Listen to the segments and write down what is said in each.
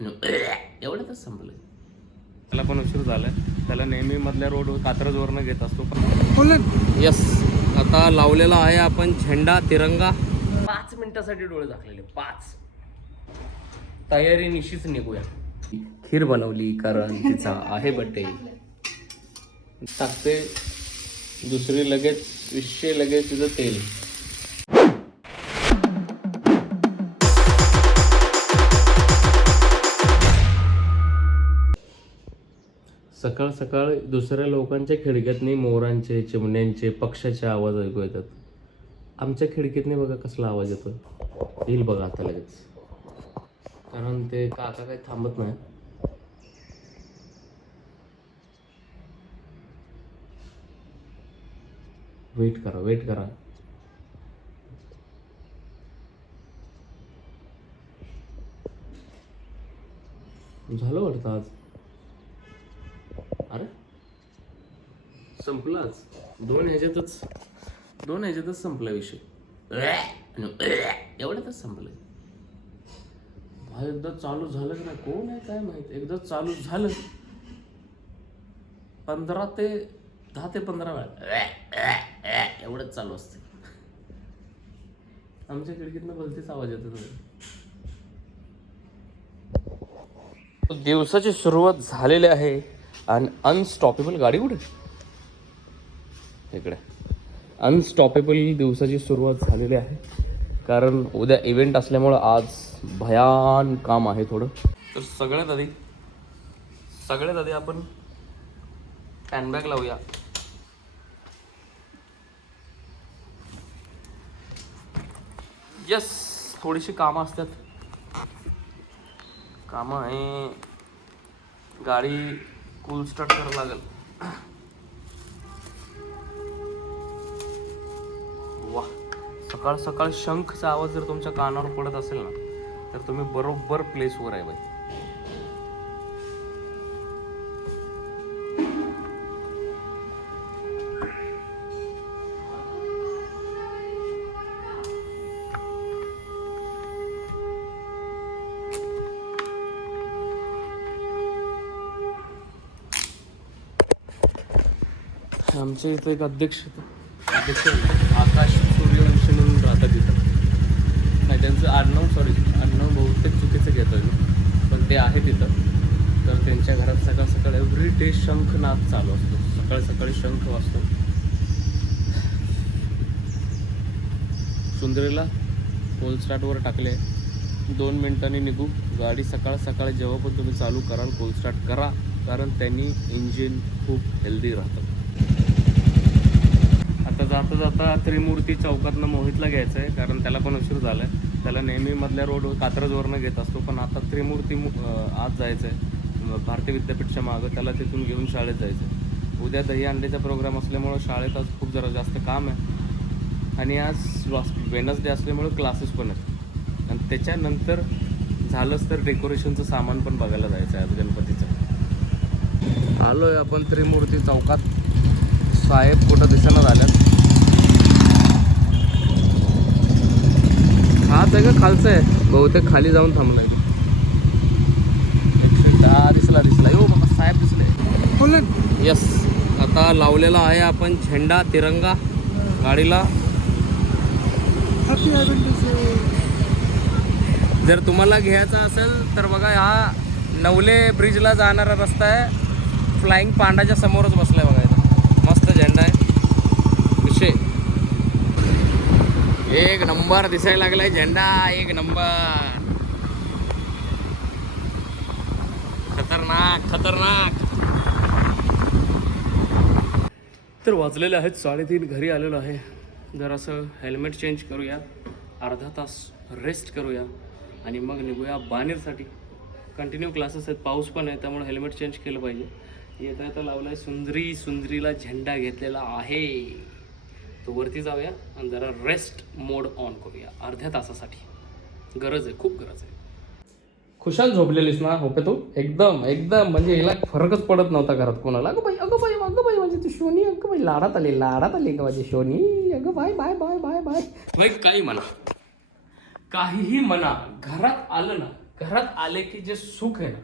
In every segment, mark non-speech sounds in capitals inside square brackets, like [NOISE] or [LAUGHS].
एवढ्यातच संपलं. त्याला पण उशीर झालाय. त्याला नेहमी मधल्या रोड कात्रजवरनं घेत असतो पण यस आता लावलेला आहे आपण झेंडा तिरंगा. पाच मिनिटासाठी डोळे झाकलेले पाच. तयारी निशीच निघूया. खीर बनवली कारण तिचा आहे बड्डे टाकते. दुसरी लगेच विषय लगेच तिचं तेल. सकाळ सकाळ दुसऱ्या लोकांच्या खिडक्यातनी मोरांचे चिमण्यांचे पक्ष्याचे आवाज ऐकू येतात. आमच्या खिडकीतने बघा कसला आवाज येतो येईल बघा आता लगेच. कारण ते काका काही थांबत नाही. वेट करा वेट करा. झालं वाटतं आज? अरे. संपलाच. दोन ह्याच्यातच दोन ह्याच्यातच संपला विषय. एवढ्यातच संपलं. भाई एकदा चालू झालं की नाही. कोण आहे काय माहीत? एकदा चालू झालं. पंधरा ते दहा ते पंधरा वेळा. एवढंच चालू असते. आमच्या खिडकीतनं भलतीच आवाज येतो दिवसाची सुरुवात झालेली आहे. आणि अनस्टॉपेबल गाडी कुठे? इकडे. अनस्टॉपेबल दिवसाची सुरुवात झालेली आहे. कारण उद्या इव्हेंट असल्यामुळं आज भयान काम आहे थोडं. तर सगळ्यात आधी सगळ्यात आधी आपण हँडबॅग लावूया. यस थोडीशी कामं असतात. कामं आहे. गाडी कूल स्टार्ट करावं लागेल. वा. सकाळ सकाळ शंखचा आवाज जर तुमच्या कानावर पडत असेल ना तर तुम्ही बरोबर प्लेसवर आहे बाई. आमच्या इथं एक अध्यक्ष अध्यक्ष आकाश सूर्यवंशी म्हणून राहतात तिथं नाही त्यांचं आडनाव सॉरी आडनाव बहुतेक चुकीचं घेतो मी पण ते आहे तिथं तर त्यांच्या घरात सकाळ सकाळ एव्हरी डे शंखनाद चालू असतो. सकाळी सकाळी शंख वाजतो. सुंदरीला पोल स्टार्टवर टाकले. दोन मिनिटांनी निघू. गाडी सकाळ सकाळी जेव्हा पण तुम्ही चालू कराल पोल स्टार्ट करा. कारण त्यांनी इंजिन खूप हेल्दी राहतं. आता जाता जाता त्रिमूर्ती चौकातनं मोहितला घ्यायचं आहे कारण त्याला पण उशीर झाला आहे त्याला नेहमी मधल्या रोड कात्रजवरनं घेत असतो पण आता त्रिमूर्ती मु- जायचं आहे भारतीय विद्यापीठच्या मागं त्याला तिथून घेऊन शाळेत जायचं आहे उद्या दही अंड्याचा प्रोग्राम असल्यामुळं शाळेत आज खूप जरा जास्त काम आहे. आणि आज वेनसडे असल्यामुळं क्लासेस पण आहेत. आणि त्याच्यानंतर झालंच तर डेकोरेशनचं सामान पण बघायला जायचं आहे आज गणपतीचं. आलो आहे आपण त्रिमूर्ती चौकात. साहेब कुठं दिसेना झाल्यात. हाच आहे का खालचं आहे? बहुतेक खाली जाऊन एकशे दहा दिसला दिसला. यो बाबा साहेब दिसले. यस आता लावलेला आहे आपण झेंडा तिरंगा गाडीला. जर तुम्हाला घ्यायचा असेल तर बघा हा नवले ब्रिजला जाणारा रस्ता आहे. फ्लाइंग पांडाच्या समोरच बसलाय बघा इथं मस्त झेंडा आहे विषय एक नंबर दिसायला लागलाय झेंडा एक नंबर. खतरनाक खतरनाक. तर वाजलेले आहेत साडेतीन घरी आलेलो आहे. जरासं हेल्मेट चेंज करूया. अर्धा तास रेस्ट करूया. आणि मग निघूया बानेरसाठी कंटिन्यू क्लासेस आहेत पाऊस पण आहे त्यामुळे हेल्मेट चेंज केलं पाहिजे. येता येता लावलं आहे सुंदरी सुंदरीला झेंडा घेतलेला आहे. तो वरती जाऊया आणि जरा रेस्ट मोड ऑन करूया. अर्ध्या तासासाठी. गरज आहे खूप गरज आहे. खुशाल झोपलेलीस ना होपे तू? एकदम एकदम. म्हणजे हिला फरकच पडत नव्हता घरात कोणाला. अगं बाई अगं बाई अगं बाई माझी तू शोनी अगं बाई लाडात आली लाडात आली का माझी शोनी अगं bye bye bye bye bye. बाई काही म्हणा. काहीही म्हणा. घरात आलं ना घरात आले की जे सुख आहे ना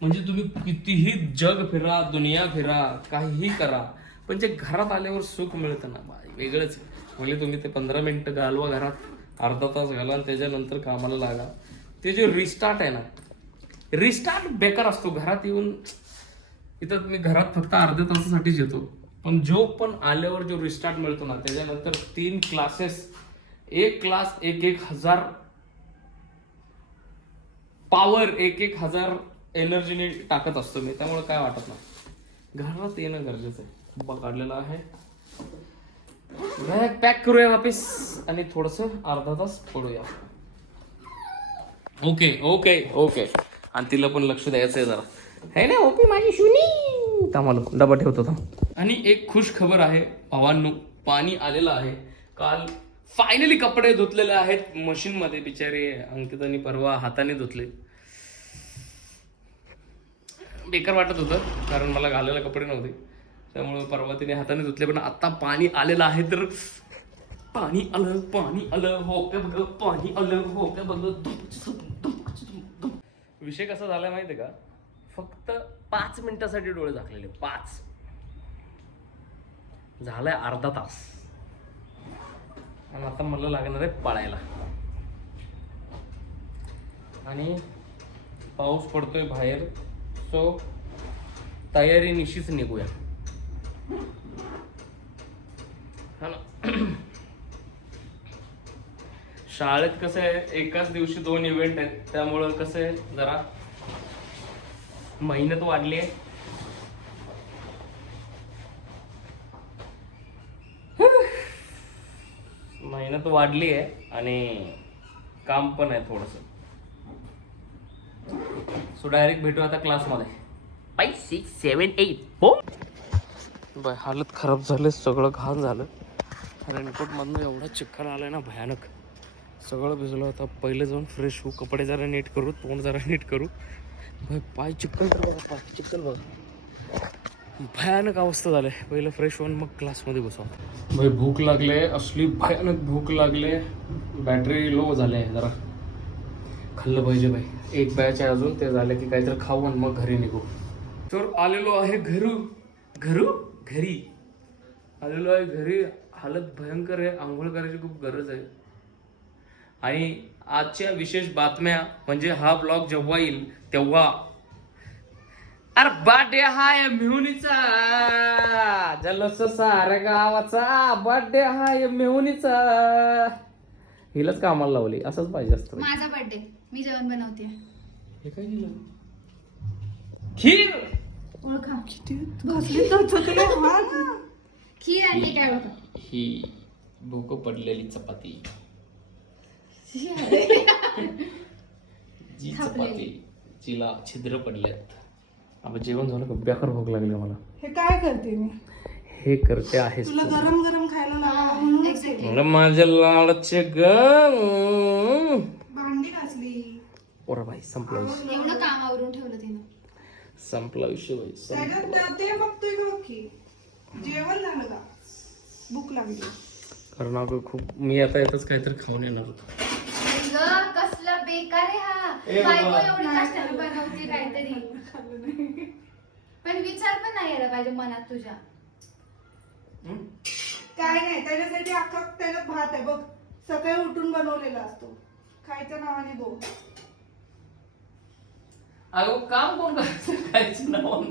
म्हणजे तुम्ही कितीही जग फिरा दुनिया फिरा काहीही करा पण जे घरात आल्यावर सुख मिळतं ना वेगळंच म्हणजे तुम्ही ते पंधरा मिनटं घालवा घरात अर्धा तास घाला आणि त्याच्यानंतर कामाला लागा. ते जे रिस्टार्ट आहे ना रिस्टार्ट बेकार असतो. घरात येऊन इथं मी घरात फक्त अर्ध्या तासासाठीच येतो. पण जो पण आल्यावर जो रिस्टार्ट मिळतो ना त्याच्यानंतर तीन क्लासेस एक क्लास एक एक हजार पॉवर एक एक हजार एनर्जीने टाकत असतो मी. त्यामुळे काय वाटत नाही. घरात येणं गरजेचं आहे. डब्बा काढलेला आहे. बॅग पॅक करूया वापिस आणि थोडस अर्धा तास पडूया. ओके ओके ओके आणि तिला पण लक्ष द्यायचं आहे जरा. है ना ओके माझी शुनी थांबालो डबा ठेवतो थांब. आणि एक खुश खबर आहे भावांनो पाणी आलेलं आहे. काल फायनली कपडे धुतलेले आहेत. मशीन मध्ये बिचारे अंकितानी परवा हाताने धुतले. बेकार वाटत होतं कारण मला घालायला कपडे नव्हते. त्यामुळे परवा तिने हाताने धुतले पण आता पाणी आलेलं आहे तर पाणी आलं पाणी आलं हो का बघ पाणी आलं हो का बघ विषय कसा झाला माहितीये का? फक्त पाच मिनिटासाठी डोळे झाकलेले पाच. झालाय अर्धा तास. आणि आता मला लागणार आहे पळायला. आणि पाऊस पडतोय बाहेर सो तयारी निशीच निघूया. हा ना शाळेत कसं आहे एकाच दिवशी दोन इव्हेंट आहेत त्यामुळं कसं आहे जरा मेहनत वाढली आहे. मेहनत वाढली आहे आणि काम पण आहे थोडस. सो डायरेक्ट भेटू आता क्लासमध्ये फाईव्ह सिक्स सेवन एट हो बाय हालत खराब झाले सगळं घाण झालं. रेनकोटमधनं एवढा चिखल आहे ना भयानक. सगळं भिजलं आता पहिले जाऊन फ्रेश होऊ. कपडे जरा नीट करू तोंड जरा नीट करू. भाई पाय चिखल तर बघा पाय चिखल बघा. भयानक अवस्था झाली पहिलं फ्रेश होऊन मग क्लासमध्ये बसवा. भाई भूक लागले. असली भयानक भूक लागले. बॅटरी लो झाले जरा. खाल्लं पाहिजे भाई एक बॅच आहे अजून. ते झालं की काहीतरी खाऊ आणि मग घरी निघू. तर आलेलो आहे घरू. घरू? घरी. आलेलो आहे घरी. हालत भयंकर आहे. आंघोळ करायची खूप गरज आहे. आणि आजच्या विशेष बातम्या म्हणजे हा ब्लॉग जेव्हा येईल तेव्हा. अरे बर्थडे हाय मेहुनीचा जलस साऱ्या गावाचा. बर्थडे हाय मेहुनीचा हिलाच कामाला लावली. असंच पाहिजे असतं माझा बर्थडे मी जेवण बनवते हे काय खीर! ओळखा. हा. खीर आणली काय ओळखा ही भूक पडलेली चपाती. [LAUGHS] जी चपाती जिला छिद्र पडलेत आता जेवण झालं का? बेकार भूक लागली मला. हे काय करते मी? हे करते आहेस तुला गरम गरम खायला लावा म्हणून एक्झॅक्टली मला माझ्या लाडचे ग. भांडी घासली. ओरा भाई संपला. एवढं काम आवरून ठेवलं तिनं संपला विषय संपला. त्याच्यात त्या- ते बघतोय का की जेवण झालं का? भूक लागली. कारण अगं खूप मी आता येतच काहीतरी खाऊन येणार होतो. कसला बेकार आहे हा. ए बायको बाबा. एवढी कष्टाने बनवते काहीतरी. पण विचार पण नाही यायला पाहिजे मनात तुझ्या. काय नाही त्याच्यासाठी अख्खा त्याच्यात भात आहे. बघ सकाळी उठून बनवलेला असतो. खायच्या नावाने बो अगं काम कोण करायचं खायचं भाऊ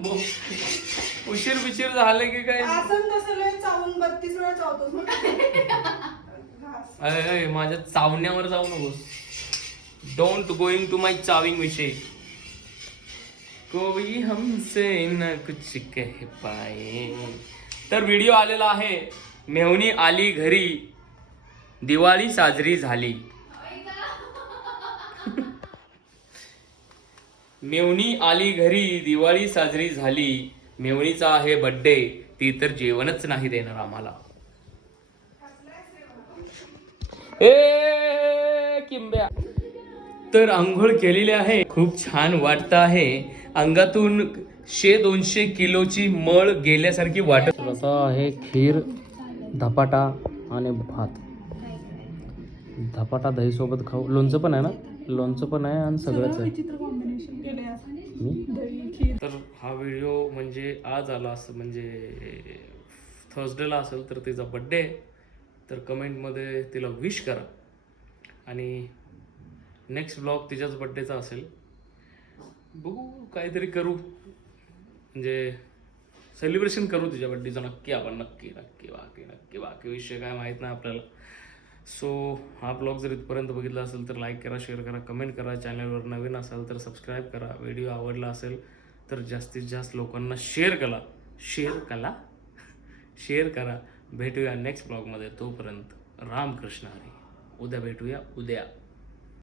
उशीर बिशीर झाले की काय? आसन तसं लय चावून बत्तीस वेळा चावतोस ना. घास. अरे अरे, माझ्या चावण्यावर जाऊ नकोस. डोंट गोइंग टू माय चाविंग विषय. कोई हमसे न कुछ कह पाए. तर व्हिडिओ आलेला आहे. मेहुणी आली घरी. दिवाळी साजरी झाली. मेवणी आली घरी दिवाळी साजरी झाली. मेवणीचा आहे बड्डे ती तर जेवणच नाही देणार आम्हाला. ए किंब्या. तर आंघोळ केलेली आहे खूप छान वाटत आहे. अंगातून शे दोनशे किलोची मळ गेल्यासारखी वाटत. रसा आहे खीर धपाटा आणि भात. धपाटा दही सोबत खाऊ. लोणचं पण आहे ना? लोणचं पण आहे आणि सगळंच आहे. तर हा व्हिडिओ म्हणजे आज आला असं म्हणजे थर्सडेला असेल तर तिचा बड्डे तर कमेंटमध्ये तिला विश करा. आणि नेक्स्ट ब्लॉग तिच्याच बड्डेचा असेल. बघू काहीतरी करू. म्हणजे सेलिब्रेशन करू तिच्या बड्डेचं नक्की आपण नक्की नक्की बाकी नक्की बाकी विषय काय माहीत नाही आपल्याला. सो हा ब्लॉग जर इथपर्यंत बघितला असेल तर लाईक करा शेअर करा कमेंट करा. चॅनलवर नवीन असाल तर सबस्क्राईब करा. व्हिडिओ आवडला असेल तर जास्तीत जास्त लोकांना शेअर करा. शेअर करा. शेअर करा. भेटूया नेक्स्ट ब्लॉगमध्ये तोपर्यंत रामकृष्ण हरी. उद्या भेटूया. उद्या.